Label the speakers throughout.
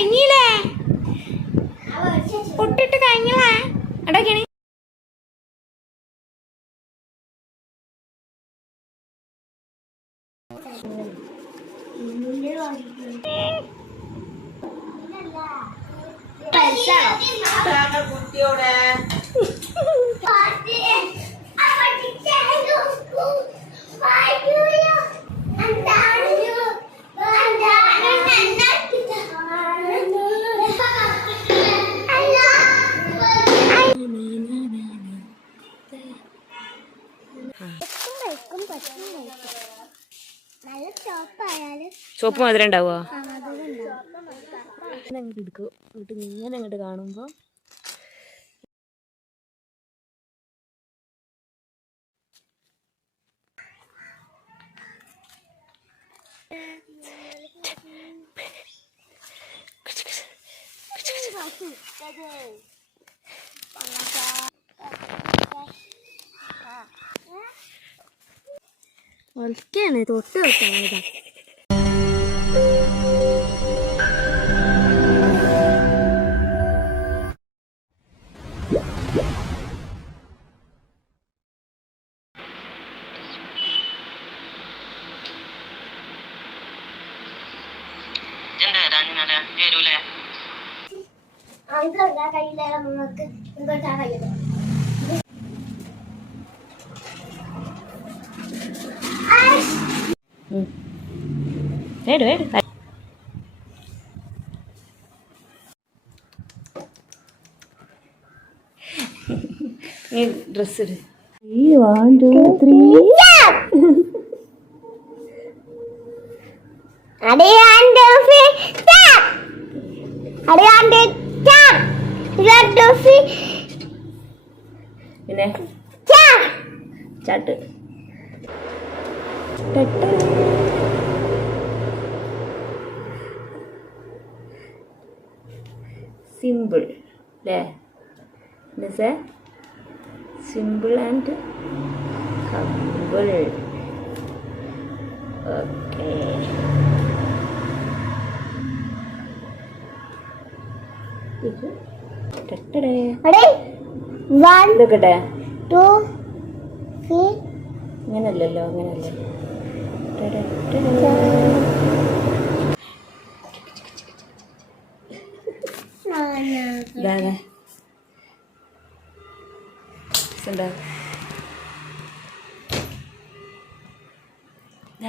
Speaker 1: കഴിഞ്ഞില്ലേ? പൊട്ടിട്ട് കഴിഞ്ഞില്ലേ? എടക്കണി ചുവപ്പ് മധുരം ഉണ്ടാവോ.
Speaker 2: മധുരം
Speaker 1: അങ്ങോട്ട് എടുക്കും. എന്നിട്ട് ഇങ്ങനെ അങ്ങോട്ട് കാണുമ്പോ
Speaker 2: ഒലക്കാണ് തൊട്ട് വെക്കാണ്
Speaker 1: നീ ഡ്രസ് ഇട്. വൺ ടു ത്രീ പിന്നെ ചാട്ട്. സിമ്പിൾ അല്ലേ എന്നുവെച്ചാൽ സിമ്പിൾ ആൻഡ് കമ്പിൾ ഓക്കെ ഇതൊക്കെ ഇങ്ങനല്ലല്ലോ അങ്ങനല്ലേ ഇതാണ്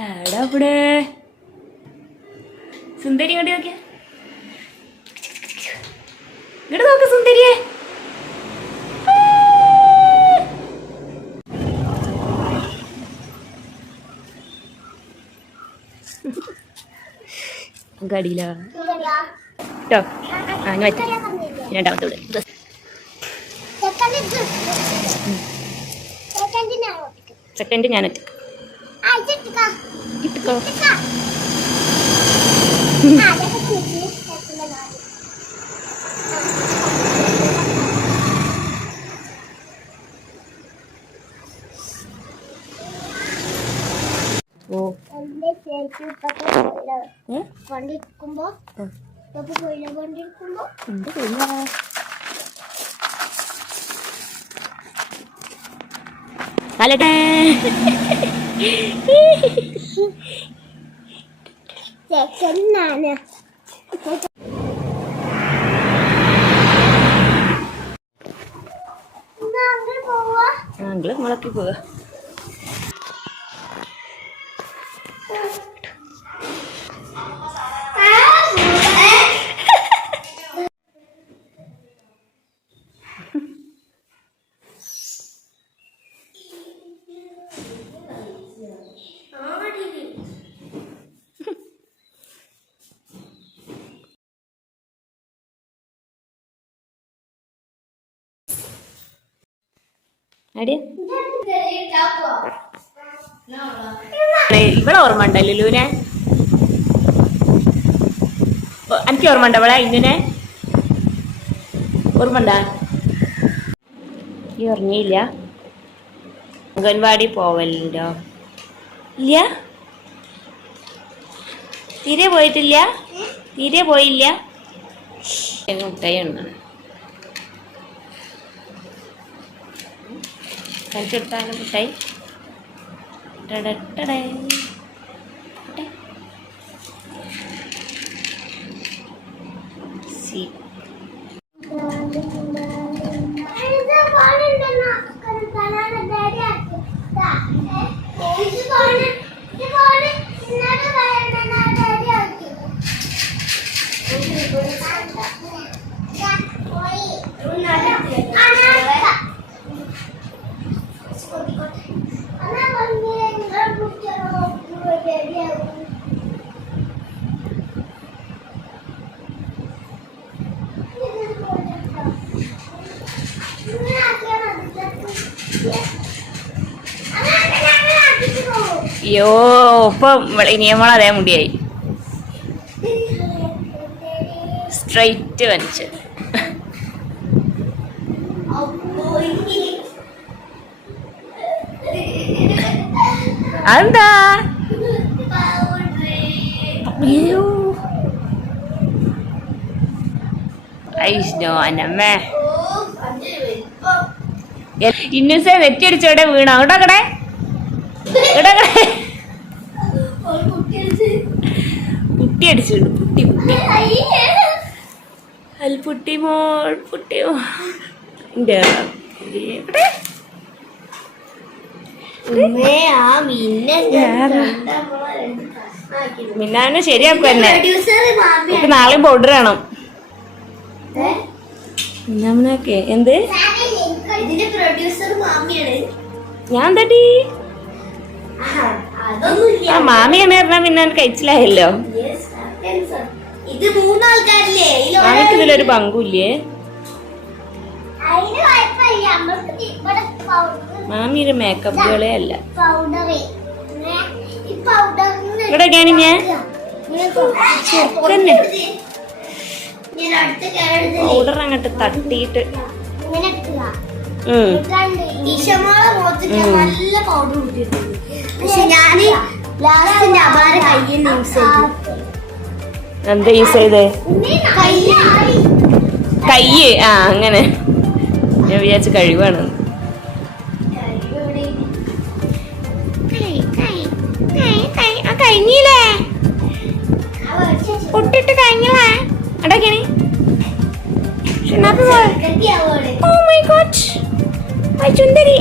Speaker 1: ആടാ അവിടെ. സുന്ദരി ഇങ്ങോട്ട് നോക്കിയ. ഇങ്ങോട്ട് നോക്ക് സുന്ദരിയെ. നമുക്ക് അടിയിലാ കേട്ടോ? ആ ഞാൻ പറ്റും രണ്ടാമത്തെ ഇവിടെ. സെക്കൻഡ് ഞാൻ ഇട്ടോ ഇട്ടുക്കോ.
Speaker 2: കൊണ്ടിരിക്കുമ്പോ കൊണ്ടിരിക്കുമ്പോ
Speaker 1: ചെയ്യാ കാലട്ടെ
Speaker 2: സെക്കൻഡാണ് പോവാ.
Speaker 1: അടിയ ഇവിടെ ഓർമ്മ ഉണ്ടല്ലോ ലൂനെ എനിക്ക് ഓർമ്മ ഉണ്ടോ അവളെ ഇന്നുനെ ഓർമ്മ ഉണ്ടാ? ഈ ഉറങ്ങിയില്ല അംഗൻവാടി പോവലുണ്ടോ? ഇല്ല. തീരെ പോയിട്ടില്ല. തീരെ പോയില്ല. മുട്ടായി ആണ് കഴിച്ചെടുത്താലും മുട്ടായി ടടടടേ. അയ്യോ ഇപ്പം ഇനിയമ്മൾ അതേ മുടിയായി. സ്ട്രൈറ്റ് വലിച്ച് എന്താ അയ്യോ. ഐഷ്ണോ അന്നമ്മേ. ഇന്നസെ നെറ്റടിച്ചോടെ വീണ? അങ്ങോട്ടക്കടെ അൽ പുട്ടി മോൾ പുട്ടി മോൾ എന്റെ ഇവിടെ. മിന്നാനെ ശരിയാക്കും എന്നെ. നമുക്ക് നാളെ പൗഡർ വേണം. മിന്നാമിനൊക്കെ എന്ത്? ഞാൻ തട്ടി ആ മാമിയാണ് പറഞ്ഞാ
Speaker 2: മിന്നാൻ sir. ഇത് മൂന്നാൾക്കാരില്ലേ? ഒരാൾ-
Speaker 1: ഇതിലൊരു പങ്കുമില്ലേ
Speaker 2: അതിന് കുഴപ്പമില്ല. നമ്മൾക്ക് ഇവിടെ പൗഡർ
Speaker 1: മാമി ഒരു മേക്കപ്പ് ഗേളേ അല്ല. ഇവിടെ ഞാൻ? ഞാൻ തന്നെ. പൗഡർ അങ്ങോട്ട് തട്ടിയിട്ട്.
Speaker 2: നല്ല പൗഡർ പക്ഷെ ഞാൻ ലാസ്റ്റിന്റെ അപാര കയ്യിൽ യൂസ് ചെയ്തു.
Speaker 1: എന്താ യൂസ് ചെയ്തേ? കയ്യ്. ആ അങ്ങനെ. ഞാൻ വിചാരിച്ച കഴിവാണ്. കഴിഞ്ഞില്ലേ? പൊട്ടിട്ട് കഴിഞ്ഞില്ലേ അടക്കണി ഓ മൈ ഗോഡ് ചുന്ദരി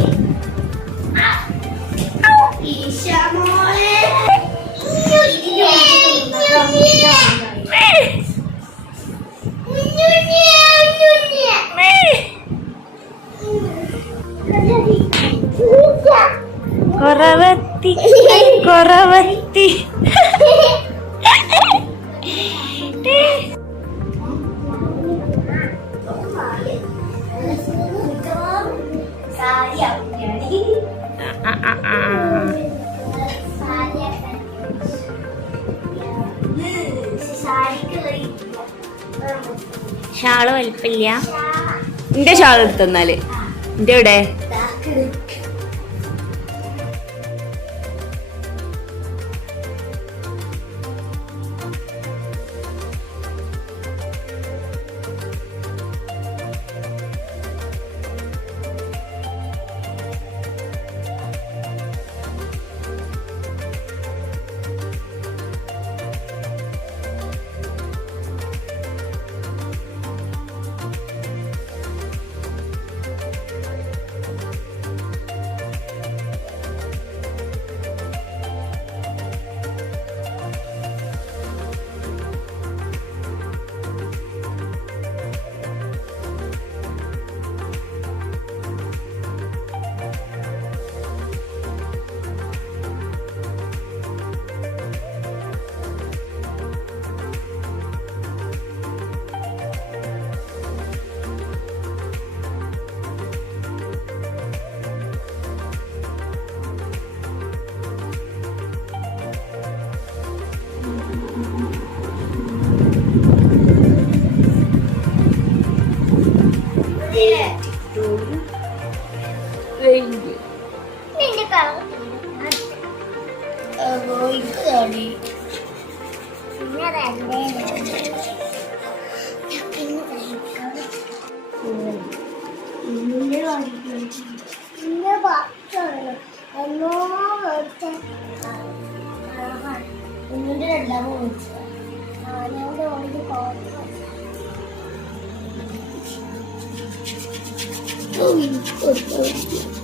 Speaker 1: ഷാൾ വലിപ്പില്ല എന്റെ ഷാൾ എടുത്തെന്നാൽ എന്റെ ഇവിടെ 都已做成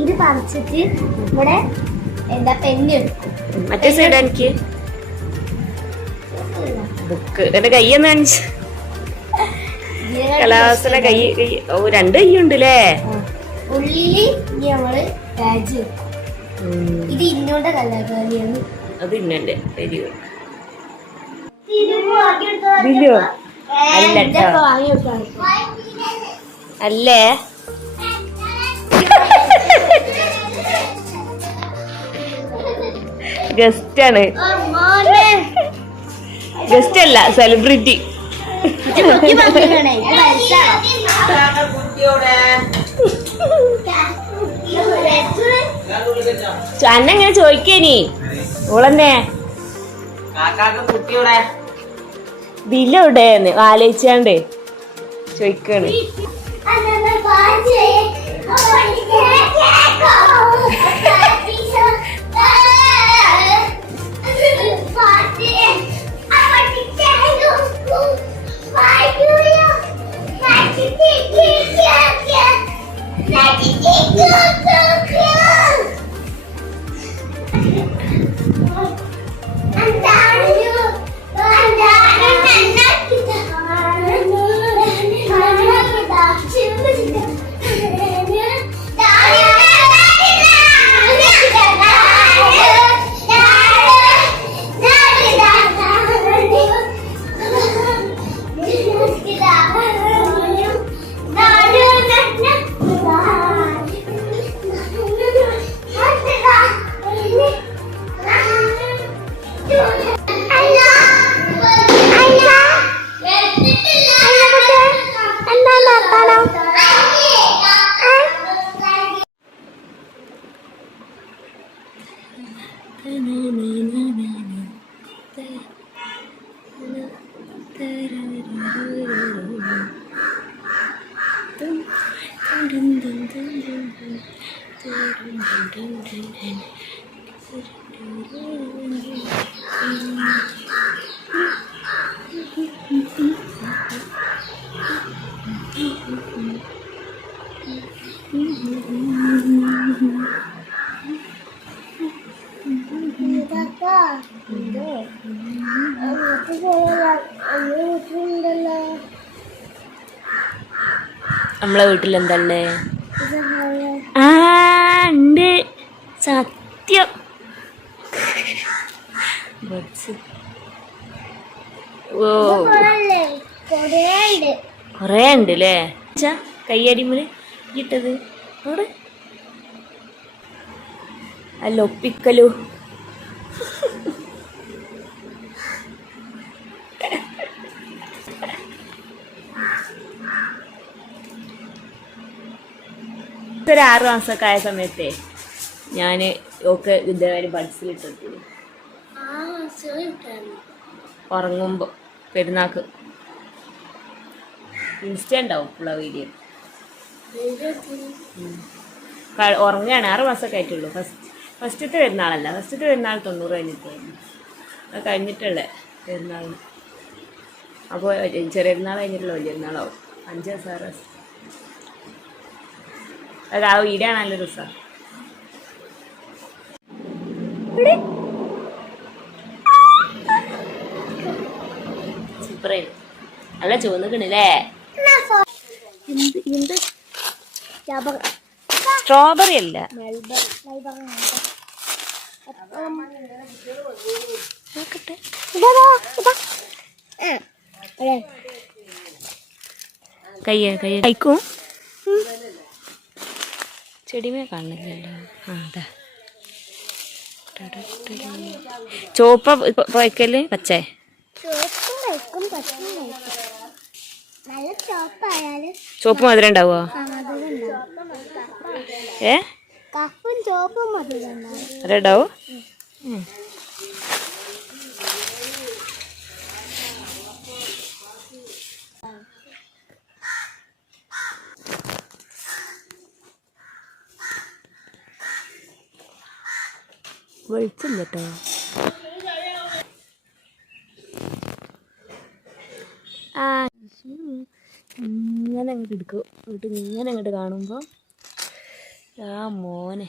Speaker 2: ഇത് പറിച്ചിട്ട് ഇവിടെ എന്താ പെന്ന് എടുക്കും
Speaker 1: മറ്റേ സൈഡ് എനിക്ക് ബുക്ക്. എന്റെ കൈ എന്നാ കലാസിലെ കൈ കൈ ഓ രണ്ട് കൈ ഉണ്ട്
Speaker 2: അല്ലേ ഉള്ളിൽ നമ്മൾ രാജ് ഇത് ഇന്നോണ്ട കലാകാരിയാണ്.
Speaker 1: അത് ഇന്നെ വെരി ഗുഡ് അല്ല? ഗസ്റ്റ് ആണ് ഗസ്റ്റ് അല്ല സെലിബ്രിറ്റി അന്നെങ്ങനെ ചോദിക്കേനി ഓളെന്നെ. ദിലെവിടെയെന്ന് ആലോചിച്ചാണ്ട് ചോദിക്കാണ്. നമ്മളെ വീട്ടിൽ എന്തല്ലേ ആ ഉണ്ട്. സത്യം. ഓ കൊറേ ഉണ്ട് അല്ലേ കയ്യടിമൽ ഇട്ടത് അവിടെ. അല്ല ഒപ്പിക്കലു? ഒരു ആറ് മാസമൊക്കെ ആയ സമയത്തെ ഞാൻ ഒക്കെ ഇതേവരെ ബഡ്സിലിട്ടിട്ടു ഉറങ്ങുമ്പോൾ പെരുന്നാക്ക്. ഇൻസ്റ്റ ഉണ്ടാവും ഉള്ള വീഡിയോ ഉറങ്ങുകയാണ് ആറ് മാസമൊക്കെ ആയിട്ടുള്ളൂ. ഫസ്റ്റ് ഫസ്റ്റത്തെ പെരുന്നാളല്ല. ഫസ്റ്റത്തെ പെരുന്നാൾ തൊണ്ണൂറ് കഴിഞ്ഞിട്ടായിരുന്നു അത് കഴിഞ്ഞിട്ടുള്ളത് പെരുന്നാളിന് അപ്പോൾ ചെറിയ പെരുന്നാൾ കഴിഞ്ഞിട്ടുള്ള വലിയ പെരുന്നാളാവും. അഞ്ച് ദിവസം ആറ് ദിവസം. അത് ആ വീഡിയോ നല്ല ദിവസം. അല്ല നല്ല ചുവന്നിക്കണല്ലേ സ്ട്രോബെറി അല്ല. നോക്കട്ടെ. കയ്യ കയ്യ. കഴിക്കും. ചെടിമേ കാണില്ലല്ലോ ആ അതാ. ചോപ്പ വയ്ക്കൽ പച്ചേ?
Speaker 2: ചുവപ്പും
Speaker 1: വയ്ക്കും ചോപ്പായാലും
Speaker 3: ചുവപ്പ് മധുരം ഉണ്ടാവോ ഏ?
Speaker 1: കഫും ചോപ്പും മധുരം ഉണ്ടാവും.
Speaker 3: മധുരം ഉണ്ടാവോ. വെളിച്ചില്ല കേട്ടോ ആ ഇങ്ങനെ അങ്ങോട്ട് എടുക്കും എന്നിട്ട് ഇങ്ങനെ അങ്ങോട്ട് കാണുമ്പോൾ ആ മോനെ.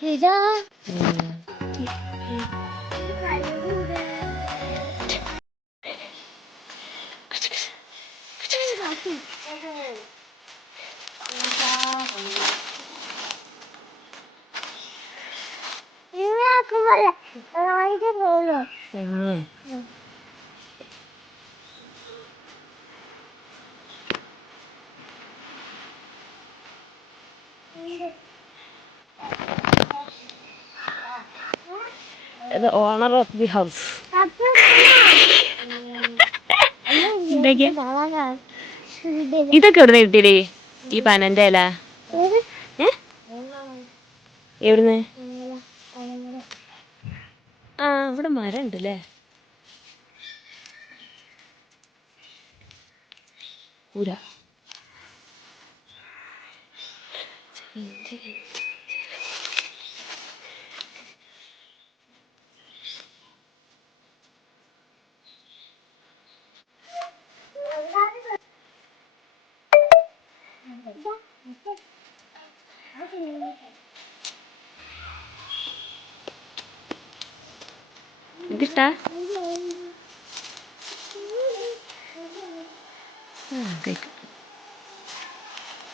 Speaker 3: 그죠? 음. misin? Evet. Yürü akımalı. Ayda böyle. Evet. Evet o anar at bir halı. Dege. ഇതൊക്കെ എവിടെ കിട്ടിയേ ഈ പനന്റെ ഇല. എവിടുന്ന്? ആ ഇവിടെ മരം ഉണ്ട് അല്ലേ ഊര.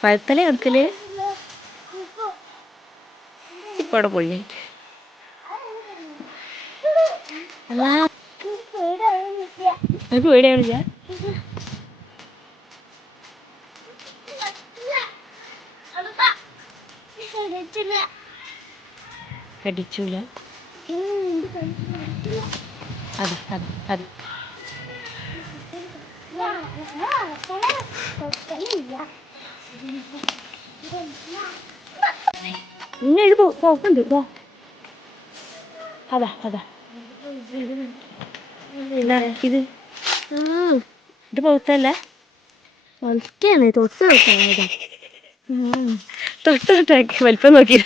Speaker 3: പഴുത്തല എടുക്കൽ ഇപ്പൊ അവിടെ പോയി. അല്ലാ. എനിക്ക് പേടിയാവില്ല കടിച്ചൂല. അത് അത് അത്. ഇങ്ങനെ ഇത് പോക്കുണ്ട് പോ അതാ അതാ. എന്താ ഇത്. ആ ഇത് പൗത്തല്ല? പൗത്തയാണ് തൊട്ട് തൊട്ടാണ് തൊട്ട് തൊട്ടാക്കി വലിപ്പം നോക്കി.